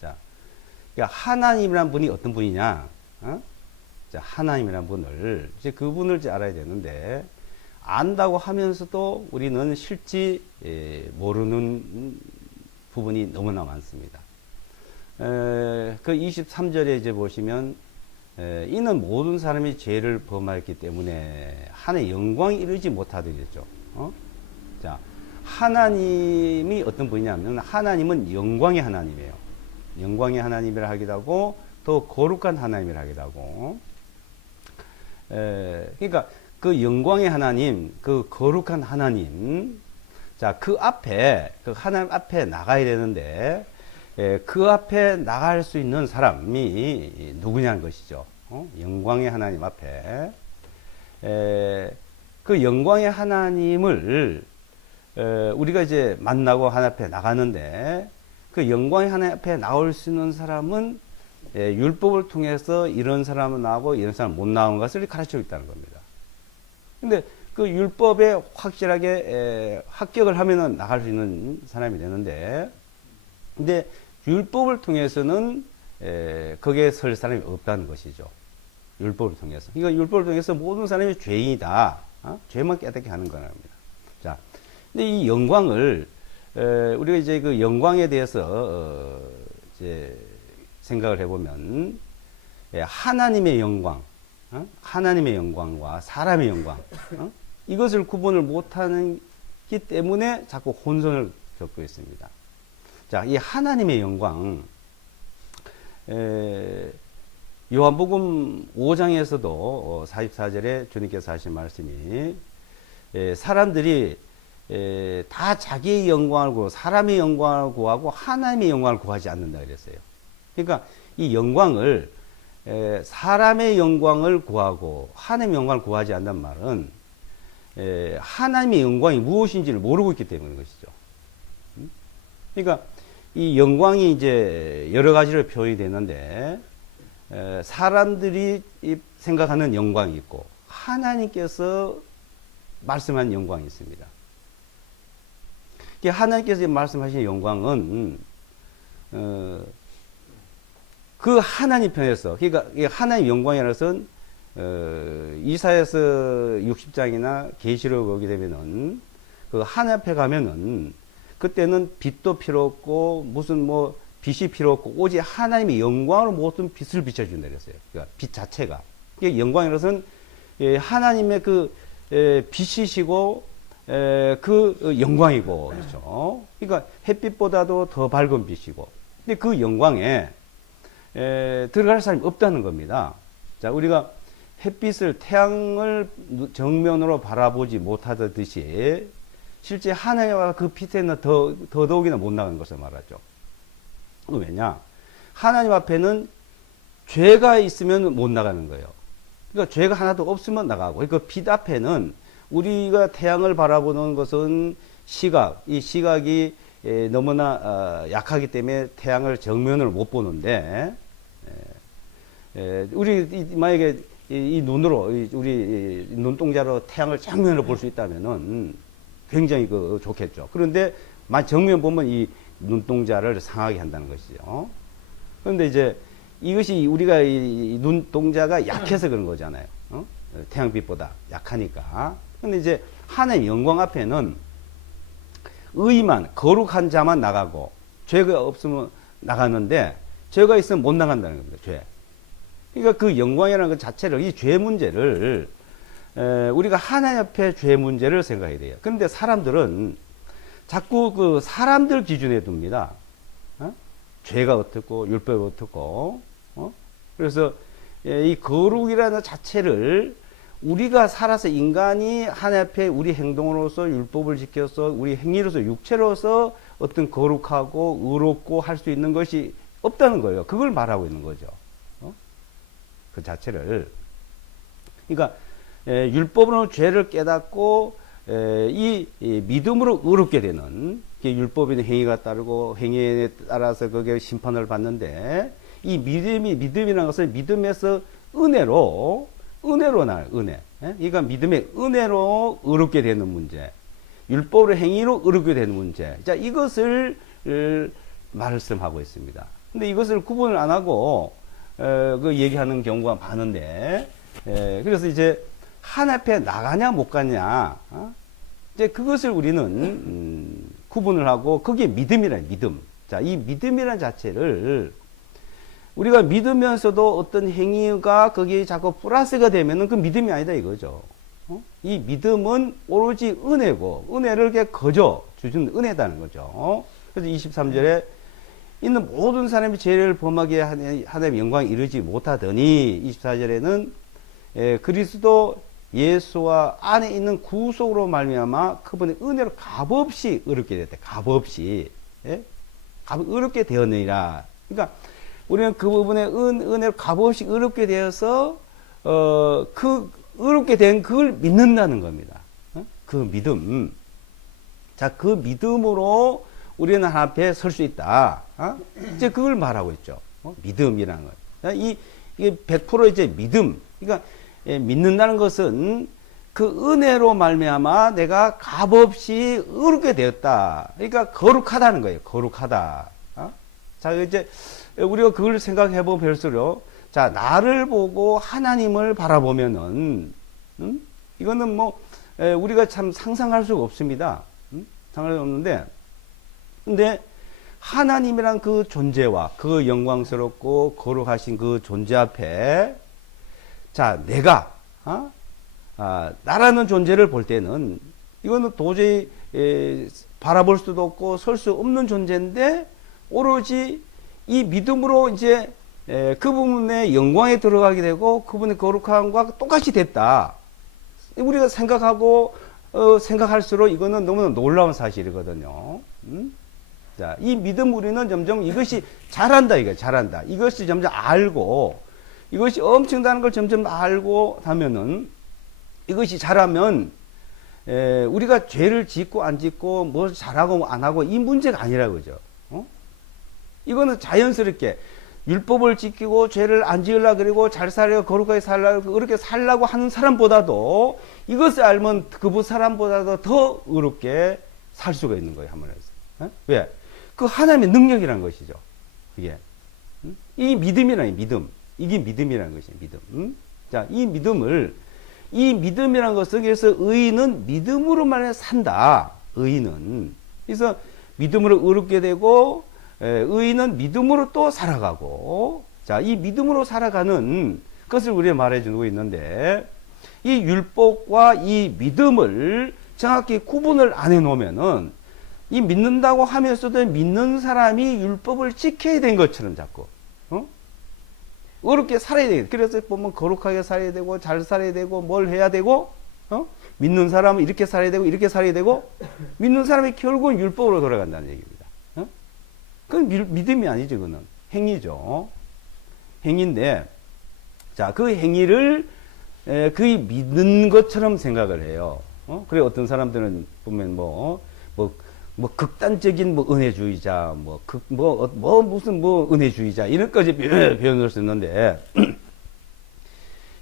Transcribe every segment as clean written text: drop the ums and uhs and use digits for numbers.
자, 그러니까 하나님이란 분이 어떤 분이냐? 어? 자, 하나님이란 분을 이제 그분을 이제 알아야 되는데 안다고 하면서도 우리는 실지 모르는 부분이 너무나 많습니다. 그 23절에 이제 보시면 이는 모든 사람이 죄를 범하였기 때문에 하나님의 영광이 이르지 못하더랬죠. 자, 하나님이 어떤 분이냐면 하나님은 영광의 하나님이에요. 영광의 하나님이라 하기도 하고 더 거룩한 하나님이라 하기도 하고 그러니까 그 영광의 하나님, 그 거룩한 하나님, 자, 그 앞에, 그 하나님 앞에 나가야 되는데, 그 앞에 나갈 수 있는 사람이 누구냐는 것이죠. 영광의 하나님 앞에. 그 영광의 하나님을, 우리가 이제 만나고 하나님 앞에 나가는데, 그 영광의 하나님 앞에 나올 수 있는 사람은 율법을 통해서 이런 사람은 나오고 이런 사람은 못 나오는 것을 가르치고 있다는 겁니다. 근데 그 율법에 확실하게 합격을 하면은 나갈 수 있는 사람이 되는데, 근데 율법을 통해서는 거기에 설 사람이 없다는 것이죠. 율법을 통해서. 그러니까 율법을 통해서 모든 사람이 죄인이다. 죄만 깨닫게 하는 거랍니다. 자, 근데 이 영광을 우리가 이제 그 영광에 대해서 이제 생각을 해보면 하나님의 영광, 하나님의 영광과 사람의 영광, 이것을 구분을 못하기 때문에 자꾸 혼선을 겪고 있습니다. 자, 이 하나님의 영광, 요한복음 5장에서도 44절에 주님께서 하신 말씀이 사람들이 다 자기의 영광을 구하고 사람의 영광을 구하고 하나님의 영광을 구하지 않는다 그랬어요. 그러니까 이 영광을 사람의 영광을 구하고 하나님의 영광을 구하지 않는 말은 하나님의 영광이 무엇인지를 모르고 있기 때문인 것이죠. 그러니까 이 영광이 이제 여러 가지로 표현이 되는데 사람들이 생각하는 영광이 있고 하나님께서 말씀하는 영광이 있습니다. 하나님께서 말씀하신 영광은 그 하나님 편에서, 그러니까 하나님 영광이라는 것은 이사야서 60장이나 계시록 오게 되면은 그 하나님 앞에 가면은 그때는 빛도 필요 없고 무슨 뭐 빛이 필요 없고 오직 하나님의 영광으로 모든 빛을 비춰준다 그랬어요. 그러니까 빛 자체가. 그러니까 영광이라는 것은 하나님의 그 빛이시고 그 영광이고 그렇죠. 그러니까 햇빛보다도 더 밝은 빛이고. 근데 그 영광에 들어갈 사람이 없다는 겁니다. 자, 우리가 햇빛을 태양을 정면으로 바라보지 못하듯이 실제 하나님과 그 빛에는 더더욱이나 못 나가는 것을 말하죠. 왜냐? 하나님 앞에는 죄가 있으면 못 나가는 거예요. 그러니까 죄가 하나도 없으면 나가고, 그 빛 앞에는 우리가 태양을 바라보는 것은 시각, 이 시각이 너무나 약하기 때문에 태양을 정면으로 못 보는데, 우리 만약에 이 눈으로 우리 눈동자로 태양을 정면으로 볼 수 있다면은 굉장히 좋겠죠. 그런데 정면 보면 이 눈동자를 상하게 한다는 것이죠. 그런데 이제 이것이 우리가 이 눈동자가 약해서 그런 거잖아요. 태양빛보다 약하니까. 근데 이제 하나님의 영광 앞에는 의만, 거룩한 자만 나가고, 죄가 없으면 나가는데, 죄가 있으면 못 나간다는 겁니다, 죄. 그러니까 그 영광이라는 것 자체를, 이 죄 문제를, 우리가 하나님 앞에 죄 문제를 생각해야 돼요. 그런데 사람들은 자꾸 그 사람들 기준에 둡니다. 죄가 어떻고, 율법이 어떻고, 그래서 이 거룩이라는 자체를 우리가 살아서 인간이 하나님 앞에 우리 행동으로서 율법을 지켜서 우리 행위로서 육체로서 어떤 거룩하고 의롭고 할 수 있는 것이 없다는 거예요. 그걸 말하고 있는 거죠. 그 자체를. 그러니까 율법으로 죄를 깨닫고 이 믿음으로 의롭게 되는 율법에는 행위가 따르고 행위에 따라서 그게 심판을 받는데 이 믿음이라는 것은 믿음에서 은혜로 나요, 은혜. 그러니까 믿음의 은혜로 의롭게 되는 문제. 율법의 행위로 의롭게 되는 문제. 자, 이것을 말씀하고 있습니다. 근데 이것을 구분을 안 하고 그 얘기하는 경우가 많은데, 그래서 이제 하나님 앞에 나가냐 못 가냐, 이제 그것을 우리는 구분을 하고, 그게 믿음이라는 믿음. 자, 이 믿음이라는 자체를 우리가 믿으면서도 어떤 행위가 거기에 자꾸 플러스가 되면은 그 믿음이 아니다 이거죠. 이 믿음은 오로지 은혜고, 은혜를 이렇게 거저 주신 은혜다는 거죠. 그래서 23절에 있는 모든 사람이 죄를 범하게 하나님의 영광에 이르지 못하더니, 24절에는 그리스도 예수와 안에 있는 구속으로 말미암아 그분의 은혜로 값없이 의롭게 됐다. 값없이, 어렵게 되었느니라. 그러니까 우리는 그 부분에 은혜로 값없이 의롭게 되어서 그 의롭게 된 그걸 믿는다는 겁니다. 그 믿음. 자, 그 믿음으로 우리는 하나님 앞에 설 수 있다. 이제 그걸 말하고 있죠. 믿음이라는 것. 이게 100% 이제 믿음. 그러니까 믿는다는 것은 그 은혜로 말미암아 내가 값없이 의롭게 되었다. 그러니까 거룩하다는 거예요. 거룩하다. 자, 이제 우리가 그걸 생각해 보면 볼수록, 자, 나를 보고 하나님을 바라보면은, 이거는 뭐 우리가 참 상상할 수가 없습니다. 상상할 수 없는데, 근데 하나님이란 그 존재와 그 영광스럽고 거룩하신 그 존재 앞에, 자, 내가 나라는 존재를 볼 때는 이거는 도저히 바라볼 수도 없고 설 수 없는 존재인데, 오로지 이 믿음으로 이제 그분의 영광에 들어가게 되고 그분의 거룩함과 똑같이 됐다. 우리가 생각하고 생각할수록 이거는 너무나 놀라운 사실이거든요. 자, 이 믿음 우리는 점점 이것이 잘한다, 이거 잘한다. 이것이 점점 알고, 이것이 엄청나는 걸 점점 알고 하면은, 이것이 잘하면 우리가 죄를 짓고 안 짓고 뭐 잘하고 안 하고 이 문제가 아니라 그죠. 이거는 자연스럽게 율법을 지키고 죄를 안 지으려고 그리고 잘 살려고 거룩하게 살려고 그렇게 살려고 하는 사람보다도, 이것을 알면 그 사람보다도 더 의롭게 살 수가 있는 거예요, 한번에서. 왜? 그 하나님의 능력이라는 것이죠. 이게 이 믿음이라는 믿음, 이게 믿음이라는 것이에요. 믿음. 자, 이 믿음이라는 것은, 그래서 의인은 믿음으로만 산다. 의인은, 그래서 믿음으로 의롭게 되고, 의인은 믿음으로 또 살아가고, 자, 이 믿음으로 살아가는 것을 우리가 말해주고 있는데, 이 율법과 이 믿음을 정확히 구분을 안 해놓으면은, 이 믿는다고 하면서도 믿는 사람이 율법을 지켜야 된 것처럼 자꾸, 의롭게 살아야 되겠다. 그래서 보면 거룩하게 살아야 되고, 잘 살아야 되고, 뭘 해야 되고, 믿는 사람은 이렇게 살아야 되고, 이렇게 살아야 되고, 믿는 사람이 결국은 율법으로 돌아간다는 얘기입니다. 그건 믿음이 아니죠, 그거는. 행위죠. 행위인데, 자, 그 행위를 거의 믿는 것처럼 생각을 해요. 그래, 어떤 사람들은 보면 극단적인 은혜주의자, 무슨 은혜주의자, 이런까지 표현을 쓰는데,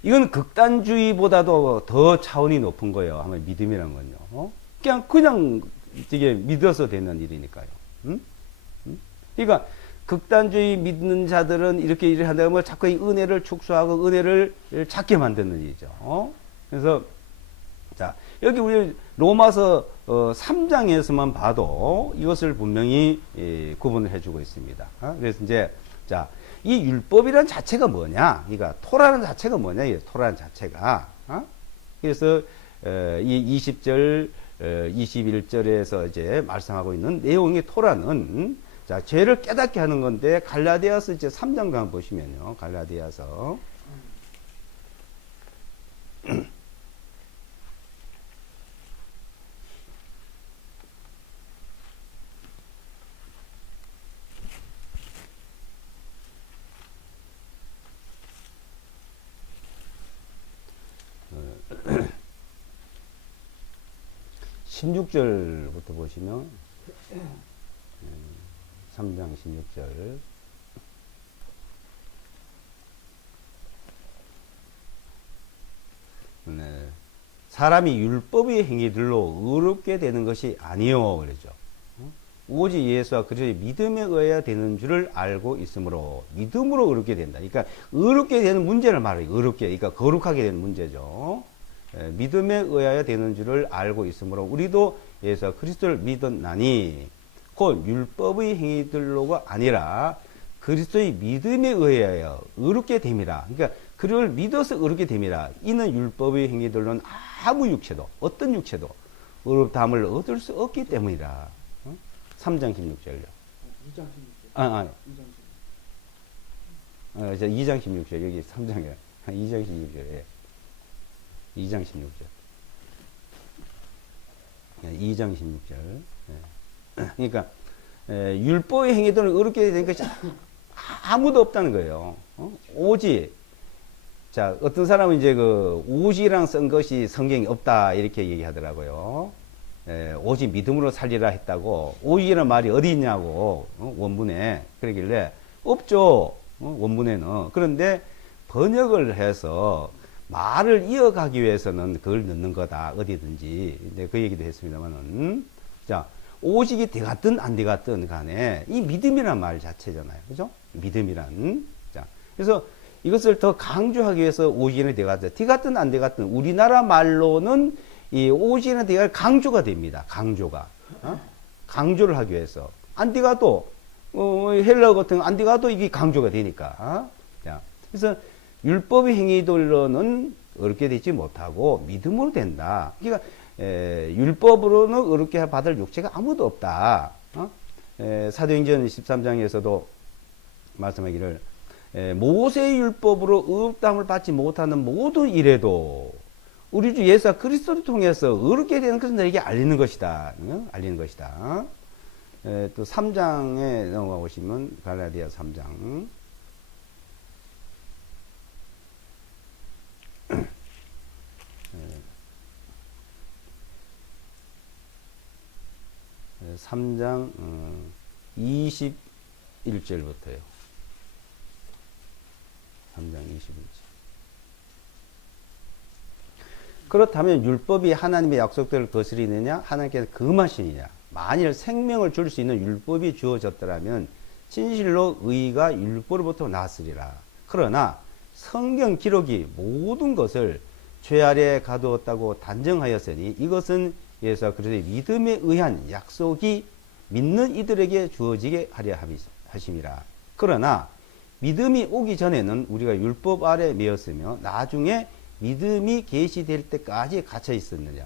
이건 극단주의보다도 더 차원이 높은 거예요. 아마 믿음이란 건요. 그냥 이게 믿어서 되는 일이니까요. 그러니까 극단주의 믿는 자들은 이렇게 일을 한다면 자꾸 이 은혜를 축소하고 은혜를 찾게 만드는 일이죠. 그래서 자, 여기 우리 로마서 3장에서만 봐도 이것을 분명히 구분을 해주고 있습니다. 그래서 이제 자, 이 율법이란 자체가 뭐냐? 그러니까 토라는 자체가 뭐냐? 이 토라는 자체가. 그래서 이 20절, 21절에서 이제 말씀하고 있는 내용의 토라는, 자, 죄를 깨닫게 하는 건데, 갈라디아서 이제 3장 강 보시면요. 갈라디아서. (16절부터) 보시면 3장 16절. 네. 사람이 율법의 행위들로 의롭게 되는 것이 아니요, 그러죠. 오직 예수와 그리스도의 믿음에 의해야 되는 줄을 알고 있으므로 믿음으로 의롭게 된다. 그러니까 의롭게 되는 문제를 말해요. 의롭게, 그러니까 거룩하게 되는 문제죠. 믿음에 의하여 되는 줄을 알고 있으므로 우리도 예수와 그리스도를 믿었나니 곧 율법의 행위들로가 아니라 그리스도의 믿음에 의하여 의롭게 됨이라. 그러니까 그를 믿어서 의롭게 됨이라. 이는 율법의 행위들로는 아무 육체도, 어떤 육체도 의롭다함을 얻을 수 없기 때문이라. 3장 16절요. 2장 16절. 2장 16절. 여기 3장이야. 2장 16절에. 2장 16절. 2장 16절. 그러니까 율법의 행위들은 의롭게 되니까 아무도 없다는 거예요. 오직 자 어떤 사람은 이제 그 오직이랑 쓴 것이 성경이 없다 이렇게 얘기하더라고요. 오직 믿음으로 살리라 했다고 오직이라는 말이 어디 있냐고 원문에 그러길래 없죠. 원문에는. 그런데 번역을 해서 말을 이어가기 위해서는 그걸 넣는 거다. 어디든지. 이제 그 얘기도 했습니다만은. 자, 오직이 되갔든 안 되갔든 간에 이 믿음이란 말 자체잖아요. 그죠? 믿음이란. 자, 그래서 이것을 더 강조하기 위해서 오직이 되갔든, 되갔든 안 되갔든 우리나라 말로는 이 오직이나 되가 강조가 됩니다. 강조가. 강조를 하기 위해서. 안 되가도, 헬라어 같은 안 되가도 이게 강조가 되니까. 자, 그래서 율법의 행위들로는 어렵게 되지 못하고 믿음으로 된다. 그러니까 율법으로는 어렵게 받을 육체가 아무도 없다. 사도행전 13장에서도 말씀하기를 모세의 율법으로 의롭다함을 받지 못하는 모든 일에도 우리 주 예수 그리스도를 통해서 의롭게 되는 것을 너에게 알리는 것이다. 알리는 것이다. 또 3장에 넘어가 보시면 갈라디아 3장. 3장 21절부터요. 3장 21절. 그렇다면 율법이 하나님의 약속들을 거스리느냐 하나님께서 금하시느냐. 만일 생명을 줄 수 있는 율법이 주어졌더라면 진실로 의가 율법으로부터 나았으리라. 그러나 성경 기록이 모든 것을 죄 아래에 가두었다고 단정하였으니 이것은 예수와 그리스도의 믿음에 의한 약속이 믿는 이들에게 주어지게 하려 하심이라. 그러나 믿음이 오기 전에는 우리가 율법 아래 매였으며 나중에 믿음이 계시될 때까지 갇혀 있었느냐.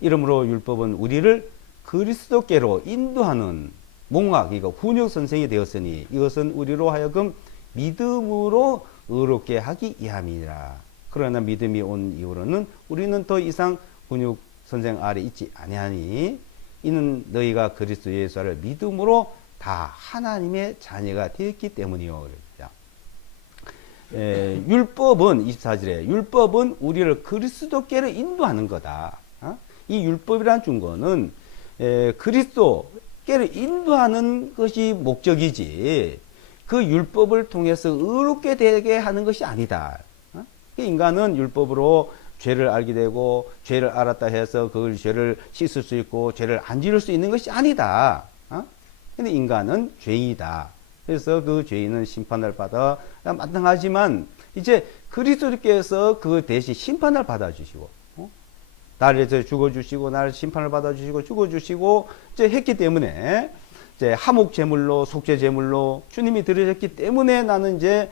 이러므로 율법은 우리를 그리스도께로 인도하는 몽학, 그러니까 훈육 선생이 되었으니 이것은 우리로 하여금 믿음으로 의롭게 하기 위함이라. 그러나 믿음이 온 이후로는 우리는 더 이상 훈육 선생 아래 있지 아니하니 이는 너희가 그리스도 예수를 믿음으로 다 하나님의 자녀가 되었기 때문이요. 율법은 24절에 율법은 우리를 그리스도께로 인도하는 거다. 이 율법이라는 증거는 그리스도께로 인도하는 것이 목적이지 그 율법을 통해서 의롭게 되게 하는 것이 아니다. 인간은 율법으로 죄를 알게 되고 죄를 알았다 해서 그 죄를 씻을 수 있고 죄를 안 지을 수 있는 것이 아니다. 근데 인간은 죄인이다. 그래서 그 죄인은 심판을 받아 마땅하지만 이제 그리스도께서 그 대신 심판을 받아주시고 나를 위해서 죽어주시고 나를 심판을 받아주시고 죽어주시고 이제 했기 때문에 이제 하목 제물로 속죄 제물로 주님이 들으셨기 때문에 나는 이제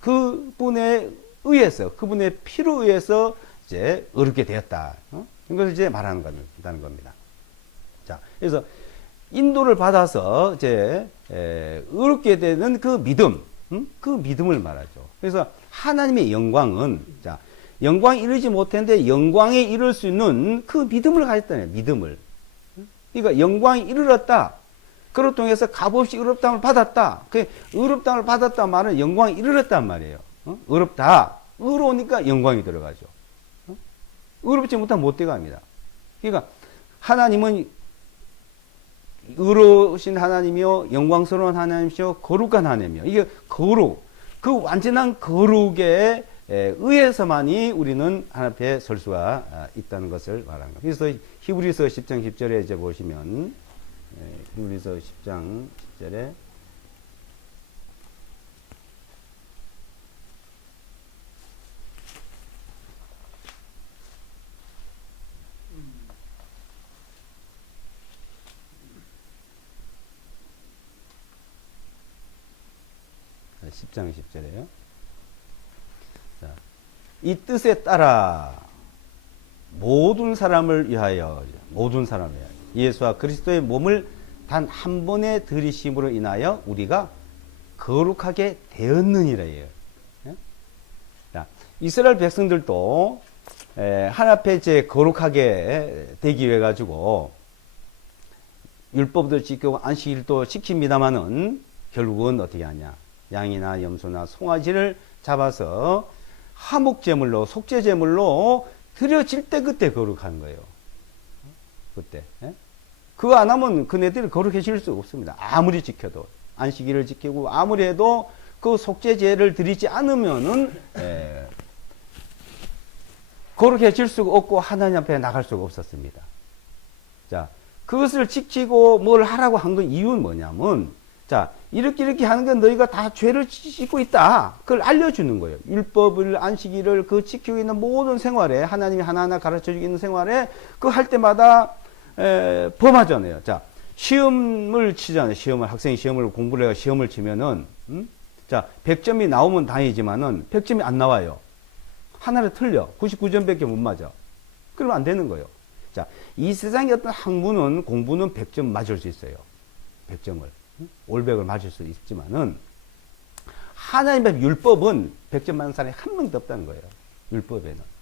그분에 의해서 그분의 피로 의해서 이제 의롭게 되었다. 이것을 이제 말하는 겁니다. 자, 그래서 인도를 받아서 이제 의롭게 되는 그 믿음, 그 믿음을 말하죠. 그래서 하나님의 영광은 자 영광에 이르지 못했는데 영광에 이를 수 있는 그 믿음을 가졌다네. 믿음을. 그러니까 영광에 이르렀다. 그를 통해서 값없이 의롭다함을 받았다. 그 의롭다함을 받았다 말은 영광에 이르렀단 말이에요. 의롭다. 의로우니까 영광이 들어가죠. 의롭지 못하면 못 돼갑니다. 그러니까 하나님은 의로우신 하나님이요 영광스러운 하나님이시요 거룩한 하나님이요. 이게 거룩, 그 완전한 거룩에 의해서만이 우리는 하나님 앞에 설 수가 있다는 것을 말하는 겁니다. 그래서 히브리서 10장 10절에 이제 보시면 히브리서 10장 10절에 자, 10장 10절에요. 자, 이 뜻에 따라 모든 사람을 위하여 예수와 그리스도의 몸을 단 한 번에 들이심으로 인하여 우리가 거룩하게 되었느니라예요. 자, 이스라엘 백성들도 하나님 앞에 이제 거룩하게 되기 위해 가지고 율법도 지키고 안식일도 지킵니다마는 결국은 어떻게 하냐? 양이나 염소나 송아지를 잡아서 화목제물로 속죄제물로 드려질 때 그때 거룩한 거예요. 그때. 그거 안 하면 그네들이 거룩해질 수 없습니다. 아무리 지켜도. 안식일을 지키고 아무리 해도 그 속죄제를 드리지 않으면은 거룩해질 수가 없고 하나님 앞에 나갈 수가 없었습니다. 자, 그것을 지키고 뭘 하라고 한 건 이유는 뭐냐면, 자, 이렇게 하는 건 너희가 다 죄를 짓고 있다. 그걸 알려주는 거예요. 율법을, 안식일을 그 지키고 있는 모든 생활에, 하나님이 하나하나 가르쳐 주고 있는 생활에, 그 할 때마다, 범하잖아요. 자, 시험을 치잖아요. 학생이 시험을 공부를 해서 시험을 치면은, 자, 100점이 나오면 다행이지만은, 100점이 안 나와요. 하나를 틀려. 99점밖에 못 맞아. 그러면 안 되는 거예요. 자, 이 세상의 어떤 학문은, 공부는 100점 맞을 수 있어요. 100점을. 올백을 맞을 수 있지만은, 하나님의 율법은 100점 맞는 사람이 한 명도 없다는 거예요. 율법에는.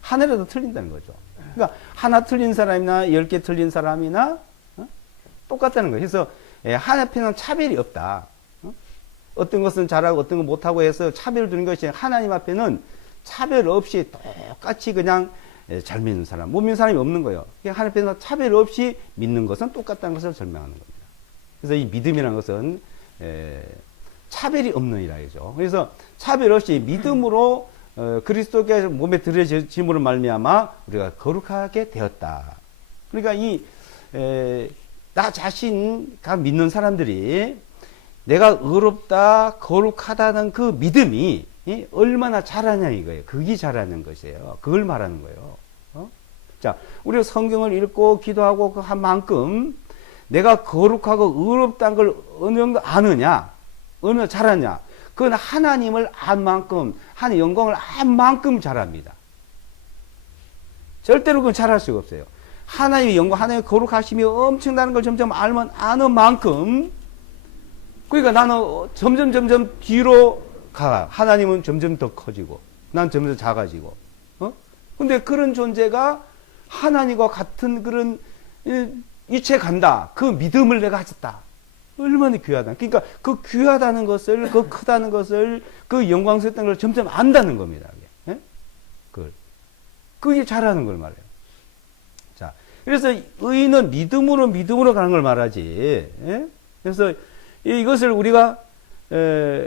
하나라도 틀린다는 거죠. 그러니까, 하나 틀린 사람이나 10개 틀린 사람이나, 똑같다는 거예요. 그래서, 하나님 앞에는 차별이 없다. 어떤 것은 잘하고 어떤 건 못하고 해서 차별을 두는 것이 하나님 앞에는 차별 없이 똑같이 그냥 잘 믿는 사람, 못 믿는 사람이 없는 거예요. 하나님 앞에서 차별 없이 믿는 것은 똑같다는 것을 설명하는 겁니다. 그래서 이 믿음이라는 것은 차별이 없는 이라죠. 그래서 차별 없이 믿음으로 그리스도께 몸에 들여짐으로 말미암아 우리가 거룩하게 되었다. 그러니까 나 자신가 믿는 사람들이 내가 의롭다, 거룩하다는 그 믿음이 얼마나 잘하냐 이거예요. 그게 잘하는 것이에요. 그걸 말하는 거예요. 자, 우리가 성경을 읽고 기도하고 그 한 만큼 내가 거룩하고 의롭다는 걸 어느 정도 아느냐, 어느 잘하냐, 그건 하나님을 안 만큼, 하나님의 영광을 안 만큼 잘합니다. 절대로 그건 잘할 수가 없어요. 하나님의 영광, 하나님의 거룩하심이 엄청나는 걸 점점 알면 아는 만큼, 그러니까 나는 점점 뒤로 가. 하나님은 점점 더 커지고, 난 점점 작아지고. 근데 그런 존재가 하나님과 같은 그런 이체 간다. 그 믿음을 내가 가졌다. 얼마나 귀하다. 그러니까 그 귀하다는 것을, 그 크다는 것을, 그 영광스럽다는 걸 점점 안다는 겁니다. 그게 잘하는 걸 말해요. 자, 그래서 의인은 믿음으로 가는 걸 말하지. 그래서 이것을 우리가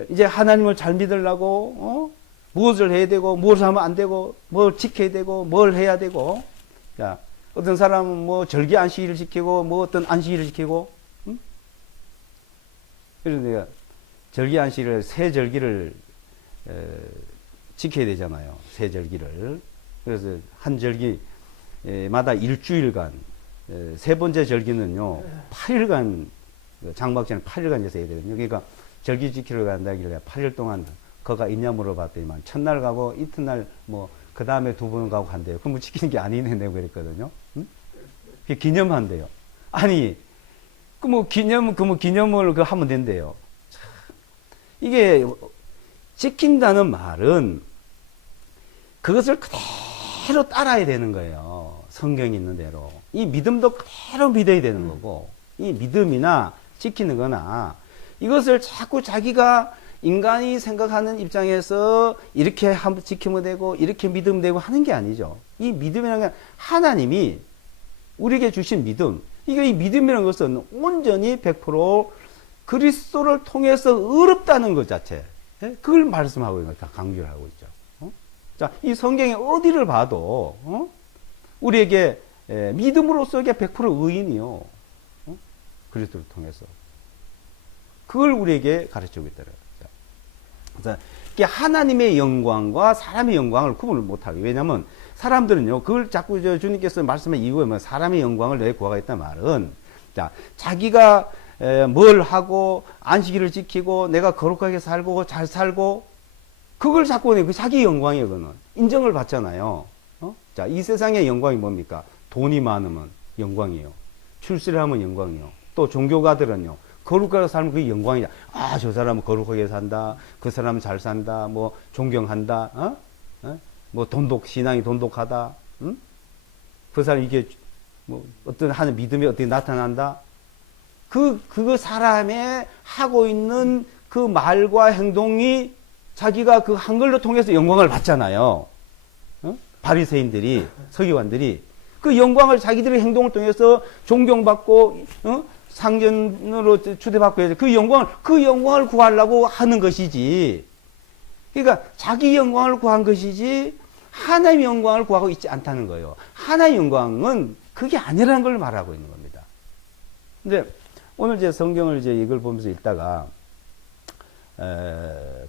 이제 하나님을 잘 믿으려고 무엇을 해야 되고 무엇을 하면 안 되고 뭘 지켜야 되고 뭘 해야 되고. 자, 어떤 사람은 뭐 절기 안식일을 지키고 뭐 어떤 안식일을 지키고. 그래서 내가 절기 안식일을 세 절기를 지켜야 되잖아요. 세 절기를. 그래서 한 절기마다 일주일간, 세 번째 절기는요 8일간, 장막전에 8일간 있어야 되거든요. 그러니까 절기 지키러 간다길래 8일 동안 거가 있냐 물어봤더니만 첫날 가고 이튿날 뭐 그 다음에 두 번 가고 한대요. 그럼 뭐 지키는 게 아니네 내고 그랬거든요. 기념한대요. 아니 기념을 하면 된대요. 참, 이게 지킨다는 말은 그것을 그대로 따라야 되는 거예요. 성경이 있는 대로. 이 믿음도 그대로 믿어야 되는 거고, 이 믿음이나 지키는 거나 이것을 자꾸 자기가 인간이 생각하는 입장에서 이렇게 한번 지키면 되고 이렇게 믿으면 되고 하는 게 아니죠. 이 믿음이라는 건 하나님이 우리에게 주신 믿음, 이 믿음이라는 것은 온전히 100% 그리스도를 통해서 의롭다는 것 자체, 그걸 말씀하고 있는 거, 다 강조를 하고 있죠. 자, 이 성경에 어디를 봐도 우리에게 믿음으로서 100% 의인이요. 그리스도를 통해서. 그걸 우리에게 가르치고 있더라고요. 그래서 이게 하나님의 영광과 사람의 영광을 구분을 못하고, 왜냐하면 사람들은요, 그걸 자꾸 주님께서 말씀한 이유에 뭐 사람의 영광을 내 구하겠다는 말은, 자, 자기가 뭘 하고 안식일을 지키고 내가 거룩하게 살고 잘 살고 그걸 자꾸 그 자기 영광이에요. 그거는 인정을 받잖아요. 자, 이 세상의 영광이 뭡니까? 돈이 많으면 영광이에요. 출세를 하면 영광이요. 또 종교가들은요, 거룩하게 살면 그게 영광이야. 아, 저 사람은 거룩하게 산다. 그 사람은 잘 산다. 뭐 존경한다. 뭐 신앙이 돈독하다. 응? 그 사람 이게 뭐 어떤 하는 믿음이 어떻게 나타난다. 그 사람의 하고 있는 그 말과 행동이 자기가 그 한 걸로 통해서 영광을 받잖아요. 바리새인들이, 서기관들이 그 영광을 자기들의 행동을 통해서 존경받고, 상전으로 추대받고 해서 그 영광을 구하려고 하는 것이지. 그러니까 자기 영광을 구한 것이지 하나님의 영광을 구하고 있지 않다는 거예요. 하나님의 영광은 그게 아니라는 걸 말하고 있는 겁니다. 근데 오늘 이제 성경을 이제 이걸 보면서 읽다가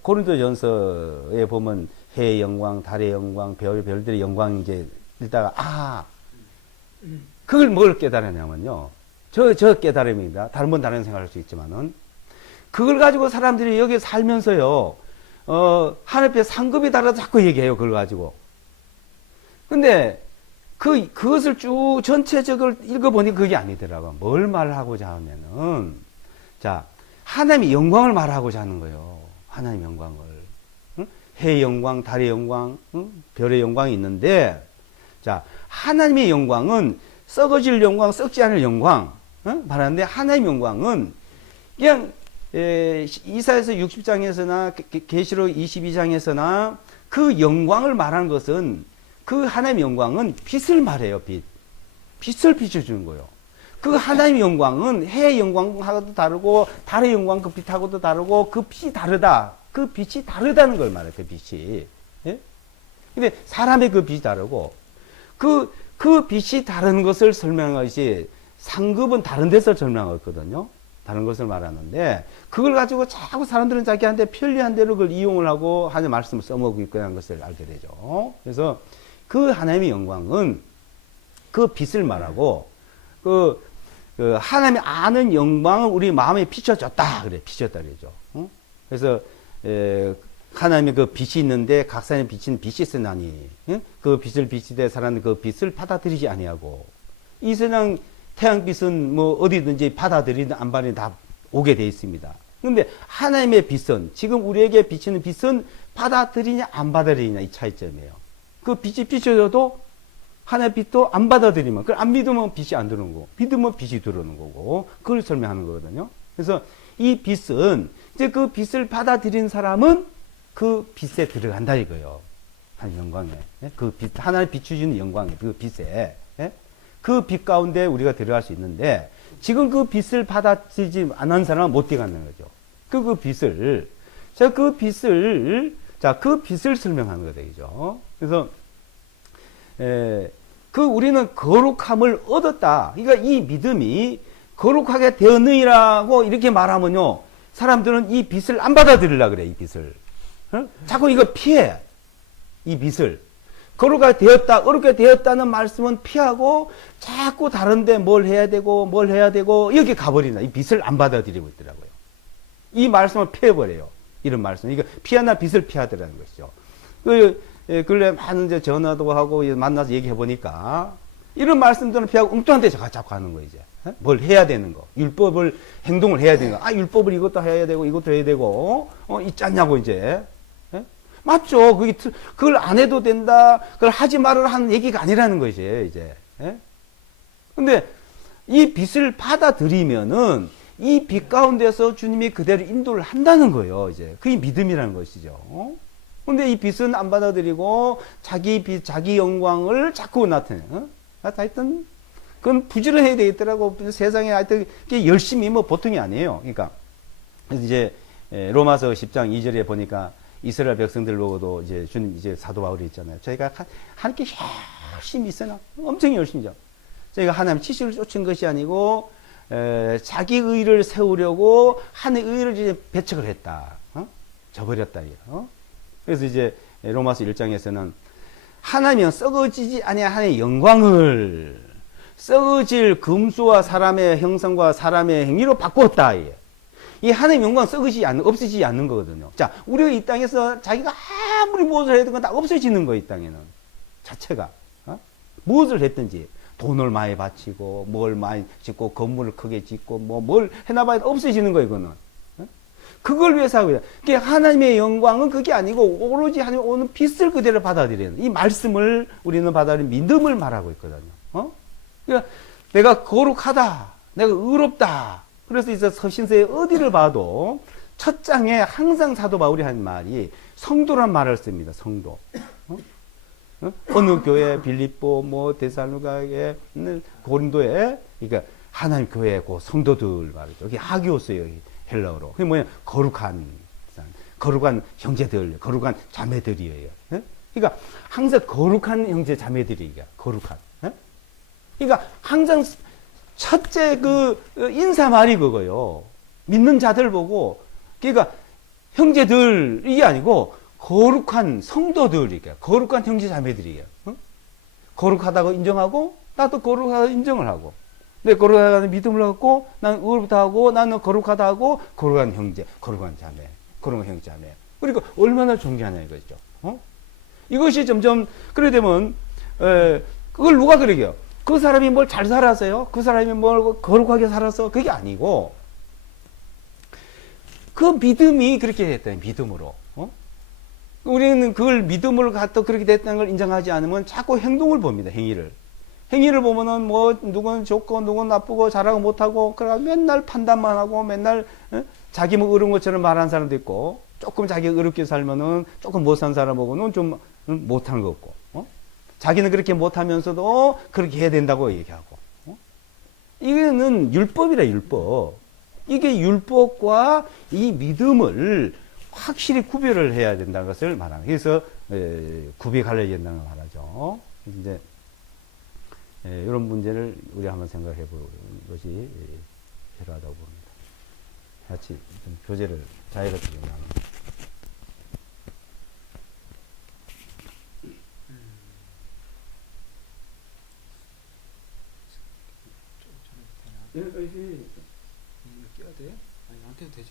고린도전서에 보면 해의 영광, 달의 영광, 별들의 영광 이제 읽다가 그걸 뭘 깨달았냐면요. 저 깨달음입니다. 다른 분 다른 생각할 수 있지만은 그걸 가지고 사람들이 여기 살면서요. 하늘 앞에 상급이 달라서 자꾸 얘기해요. 그걸 가지고. 근데 그것을 쭉 전체적으로 읽어보니 그게 아니더라고요. 뭘 말하고자 하면은, 자, 하나님의 영광을 말하고자 하는 거예요. 하나님의 영광을. 응? 해의 영광, 달의 영광, 응? 별의 영광이 있는데, 자, 하나님의 영광은 썩어질 영광, 썩지 않을 영광, 응? 말하는데, 하나님의 영광은 그냥, 이사야서 60장에서나, 계시록 22장에서나 그 영광을 말하는 것은 그 하나님의 영광은 빛을 말해요, 빛. 빛을 비춰주는 거예요. 그 하나님의 영광은 해의 영광하고도 다르고, 달의 영광 그 빛하고도 다르고, 그 빛이 다르다. 그 빛이 다르다는 걸 말해요, 그 빛이. 예? 근데 사람의 그 빛이 다르고, 그 빛이 다른 것을 설명한 것이 상급은 다른 데서 설명하거든요. 다른 것을 말하는데, 그걸 가지고 자꾸 사람들은 자기한테 편리한 대로 그걸 이용을 하고 하나님의 말씀을 써먹고 있고 하는 것을 알게 되죠. 그래서 그 하나님의 영광은 그 빛을 말하고, 그 하나님이 아는 영광을 우리 마음에 비춰줬다. 그래, 비춰졌다 그러죠. 그래서, 하나님의 그 빛이 있는데 각 사람의 빛은 빛이 있으나니, 그 빛을 비치되 사람은 그 빛을 받아들이지 아니하고, 이 세상 태양빛은 뭐 어디든지 받아들이든 안 받아들이든 다 오게 되어 있습니다. 그런데 하나님의 빛은, 지금 우리에게 비치는 빛은 받아들이냐 안 받아들이냐 이 차이점이에요. 그 빛이 비춰져도 하나의 빛도 안 받아들이면, 그걸 안 믿으면 빛이 안 들어오는 거고, 믿으면 빛이 들어오는 거고, 그걸 설명하는 거거든요. 그래서 이 빛은, 이제 그 빛을 받아들인 사람은 그 빛에 들어간다 이거예요. 하나님 영광에. 그 빛, 하나님 비추시는 영광에, 그 빛에. 그 빛 가운데 우리가 들어갈 수 있는데, 지금 그 빛을 받아들이지 않은 사람은 못 들어가는 거죠. 그 빛을, 그 빛을 설명하는 거 되죠. 그래서, 우리는 거룩함을 얻었다. 그러니까 이 믿음이 거룩하게 되었느니라고 이렇게 말하면요, 사람들은 이 빛을 안 받아들이려고 그래, 이 빛을. 자꾸 이거 피해. 이 빛을. 거룩하게 되었다, 어렵게 되었다는 말씀은 피하고 자꾸 다른데 뭘 해야 되고 여기 가버린다. 이 빛을 안 받아들이고 있더라고요. 이 말씀을 피해버려요. 이런 말씀. 이거 피하나 빛을 피하더라는 것이죠. 근래 많은 이제 전화도 하고 만나서 얘기해 보니까 이런 말씀들은 피하고 엉뚱한 데 자꾸 하는 거 이제. 뭘 해야 되는 거. 율법을, 행동을 해야 되는 거. 율법을 이것도 해야 되고 이것도 해야 되고, 있잖냐고 이제. 맞죠. 그걸 안 해도 된다. 그걸 하지 말으라 하는 얘기가 아니라는 거지, 이제. 근데 이 빛을 받아들이면은 이 빛 가운데서 주님이 그대로 인도를 한다는 거예요, 이제. 그게 믿음이라는 것이죠. 근데 이 빛은 안 받아들이고 자기 빛, 자기 영광을 자꾸 나타내. 하여튼, 그건 부지런해야 되겠더라고. 세상에 하여튼, 열심히 뭐 보통이 아니에요. 그러니까, 이제, 로마서 10장 2절에 보니까 이스라엘 백성들 보고도 이제 주님, 이제 사도 바울이 있잖아요. 저희가 하나님께 열심히 있으나 엄청 열심히죠. 저희가 하나님 치시를 쫓은 것이 아니고 자기 의를 세우려고 하나의 의를 이제 배척을 했다. 저버렸다. 그래서 이제 로마서 1장에서는 하나님은 썩어지지 아니한 하나님의 영광을 썩어질 금수와 사람의 형상과 사람의 행위로 바꾸었다. 이 하나님의 영광은 없어지지 않는 거거든요. 자, 우리가 이 땅에서 자기가 아무리 무엇을 해도 다 없어지는 거, 이 땅에는. 자체가. 무엇을 했든지. 돈을 많이 바치고, 뭘 많이 짓고, 건물을 크게 짓고, 뭘 해놔봐야 없어지는 거, 이거는. 그걸 위해서 하고요. 하나님의 영광은 그게 아니고, 오로지 하나님 오는 빛을 그대로 받아들이는. 이 말씀을 우리는 받아들이는 믿음을 말하고 있거든요. 그러니까 내가 거룩하다. 내가 의롭다. 그래서 이제 서신서에 어디를 봐도 첫 장에 항상 사도 바울이 한 말이 성도란 말을 씁니다. 성도. 어느 교회, 빌립보, 데살로가에, 고린도에, 그러니까 하나님 교회, 그 성도들 말이죠. 여기 하기오스예요, 헬라어로. 그게 뭐냐? 거룩한 형제들, 거룩한 자매들이에요. 그러니까 항상 거룩한 형제 자매들이에요. 거룩한. 그러니까 항상 첫째 인사말이 그거요. 믿는 자들 보고, 그러니까 형제들, 이게 아니고, 거룩한 성도들이니까 거룩한 형제 자매들이에요. 거룩하다고 인정하고 나도 거룩하다고 인정을 하고 내 거룩하다는 믿음을 갖고 나는 의롭다 하고 나는 거룩하다 하고 거룩한 형제, 거룩한 자매, 거룩한 형제 자매. 그러니까 얼마나 존경하냐 이거죠. 이것이 점점 그래 되면 그걸 누가 그러게요. 그 사람이 뭘 잘 살았어요? 그 사람이 뭘 거룩하게 살았어? 그게 아니고 그 믿음이 그렇게 됐다. 믿음으로. 우리는 그걸 믿음을 갖다 그렇게 됐다는 걸 인정하지 않으면 자꾸 행동을 봅니다. 행위를. 행위를 보면은 누구는 좋고 누구는 나쁘고 잘하고 못하고 그러고 맨날 판단만 하고 맨날 자기 의로운 것처럼 말하는 사람도 있고 조금 자기가 의롭게 살면은 조금 못 산 사람하고는 좀 못하는 거 없고 자기는 그렇게 못하면서도 그렇게 해야 된다고 얘기하고 이거는 율법이라 율법. 이게 율법과 이 믿음을 확실히 구별을 해야 된다는 것을 말합니다. 그래서 굽이 갈려야 된다는 걸 말하죠. 이제 이런 문제를 우리 한번 생각해 보는 것이 필요하다고 봅니다. 같이 좀 교제를 자유롭게 좀 나눕니다. 끼워야 돼? 아니 안 껴도 되지?